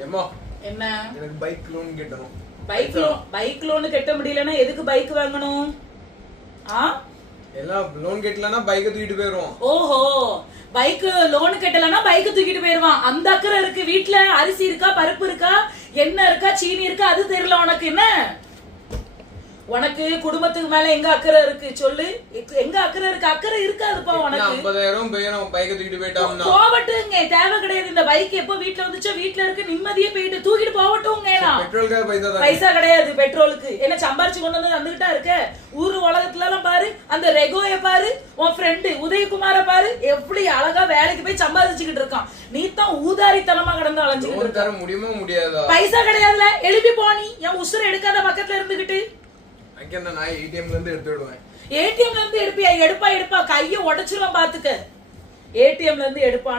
ஏம்மா? என்ன? எனக்கு பைக் லோன் கட்டணும். பைக் லோன் பைக் லோன் கட்ட முடியலன்னா எதுக்கு பைக் வாங்கணும்? ஆ? எல்லாம் லோன் கட்டலன்னா பைக்கை தூக்கிட்டு போயிடுவோம். ஓஹோ. பைக் லோன் கட்டலன்னா பைக் தூக்கிட்டு போயிருவான் அந்த அக்கறை இருக்கு. வீட்ல அரிசி இருக்கா? பருப்பு இருக்கா? எண்ணெய் இருக்கா? சீனி இருக்கா? அது தெரியல உனக்கு. என்ன? உனக்கு குடும்பத்துக்கு மேல எங்க அக்கறை இருக்கு? சொல்லு. எங்க- அக்கறை இருக்கு? அக்கறை இருக்காதுப்பா உனக்கு. ஐம்பதாயிரம் போயிடும் பைக்கை தூக்கிட்டு கிடையாது இந்த பைக் எப்போ வீட்ல வந்துச்சோ வீட்ல இருக்கு நிம்மதியே போயிட்டு தூக்கிட்டு பெட்ரோலுக்காக பைசா கிடையாது பெட்ரோலுக்கு. என்ன சம்பாரிச்சு கொண்டு வந்து வந்துகிட்டா இருக்க? ஊரு உலகத்துல எல்லாம் பாரு அந்த ரெகோய பாரு உன் ஃப்ரெண்டு உதயகுமார பாரு எப்படி அழகா வேலைக்கு போய் சம்பாதிச்சுக்கிட்டு இருக்கான். நீ தான் ஊதாரித்தனமா கிடந்து அலைஞ்சுக்கிட்டு இருக்க. முடியுமா முடியாதா? பைசா கிடையாதுல எழுப்பி போனி என் உசுரை எடுக்காத பக்கத்துல இருந்துகிட்டு. நான் ஏடிஎம்ல இருந்து எடுத்து விடுவேன். ஏடிஎம்ல இருந்து எடுப்பியா? எடுப்பா எடுப்பா. கைய உடைச்சிரும் பாத்துக்க. ஏடிஎம்ல இருந்து எடுப்பான்.